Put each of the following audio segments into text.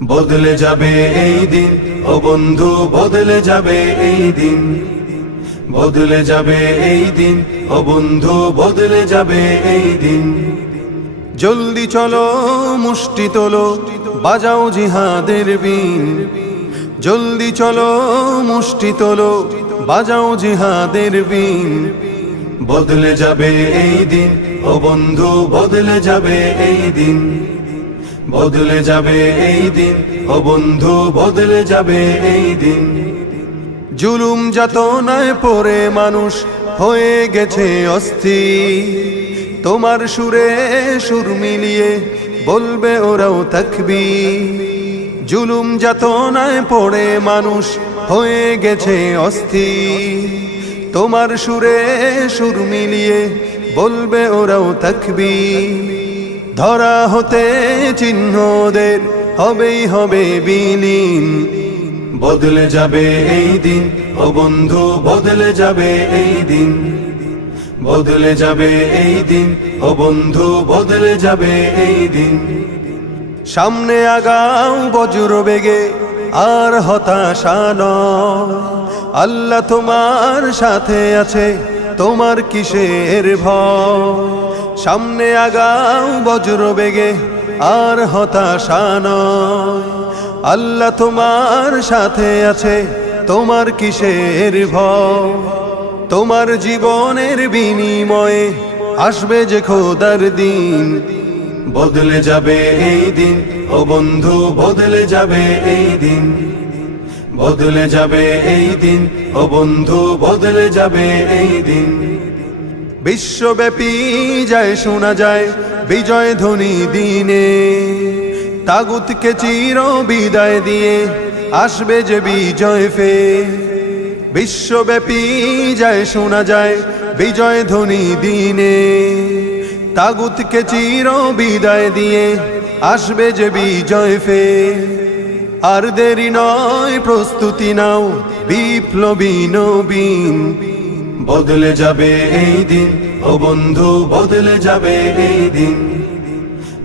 বদলে যাবে এই দিন, ও বন্ধু বদলে যাবে এই দিন, বদলে যাবে এই দিন, ও বন্ধু বদলে যাবে এই দিন। জলদি চলো মুষ্টি তোলো, বাজাও জিহাদের বিন। জলদি চলো মুষ্টি তোলো, বাজাও জিহাদের বিন। বদলে যাবে এই দিন, ও বন্ধু বদলে যাবে এই দিন, বদলে যাবে এই দিন, ও বন্ধু বদলে যাবে এই দিন। জুলুম যাতনায় পড়ে মানুষ হয়ে গেছে অস্থির, তোমার সুরে সুর মিলিয়ে বলবে ওরাও তাকবীর। জুলুম যাতনায় পড়ে মানুষ হয়ে গেছে অস্থির, তোমার সুরে সুর মিলিয়ে বলবে ওরাও তাকবীর। ধরা হতে চিহ্নদের হবেই হবে বিলীন। বদলে যাবে এই দিন, ও বন্ধু বদলে যাবে এই দিন, বদলে যাবে এই দিন, ও বন্ধু বদলে যাবে এই দিন। সামনে আগাও বজ্র বেগে, আর হতাশা নয়। আল্লাহ তোমার সাথে আছে, তোমার কিসের ভয়। সামনে আগাও বজ্র বেগে, আর হতাশা নয়। আল্লাহ তোমার সাথে আছে, তোমার কিসের ভয়। তোমার জীবনের বিনিময়ে আসবে যে খোদার দিন। বদলে যাবে এই দিন, ও বন্ধু বদলে যাবে এই দিন, বদলে যাবে এই দিন, ও বন্ধু বদলে যাবে এই দিন। বিশ্বব্যাপী যায় শোনা যায় বিজয় ধ্বনি দিনে, তাগুতকে চির বিদায় দিয়ে আসবে যে বিজয় ফের। বিশ্বব্যাপী যায় শোনা যায় বিজয় ধ্বনি দিনে, তাগুতকে চির বিদায় দিয়ে আসবে যে বিজয় ফের। আর দেরি নয়, প্রস্তুতি নাও বিপ্লবী নবীন। বদলে যাবে এই দিন, ও বন্ধু বদলে যাবে এই দিন,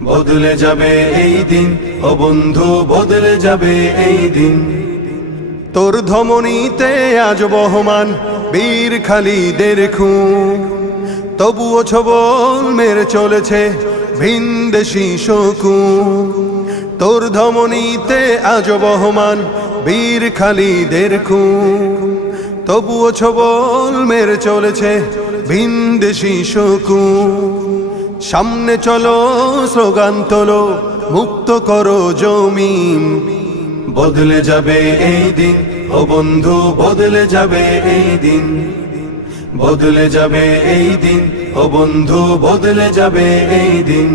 বদলে যাবে এই দিন, ও বন্ধু বদলে যাবে এই দিন। তোর ধমনীতে আজ বহমান বীর খালিদের খুন, তবুও ছবল মেরে চলেছে ভিনদেশী শকুন। তোর ধমনীতে আজ বহমান বীর খালিদের খুন, তবুও ছবল মেরে চলেছে ভিনদেশী শকুন। সামনে চলো স্লোগান তোলো, মুক্ত করো জমিন। বদলে যাবে এই দিন, ও বন্ধু বদলে যাবে এই দিন, বদলে যাবে এই দিন, ও বন্ধু বদলে যাবে এই দিন।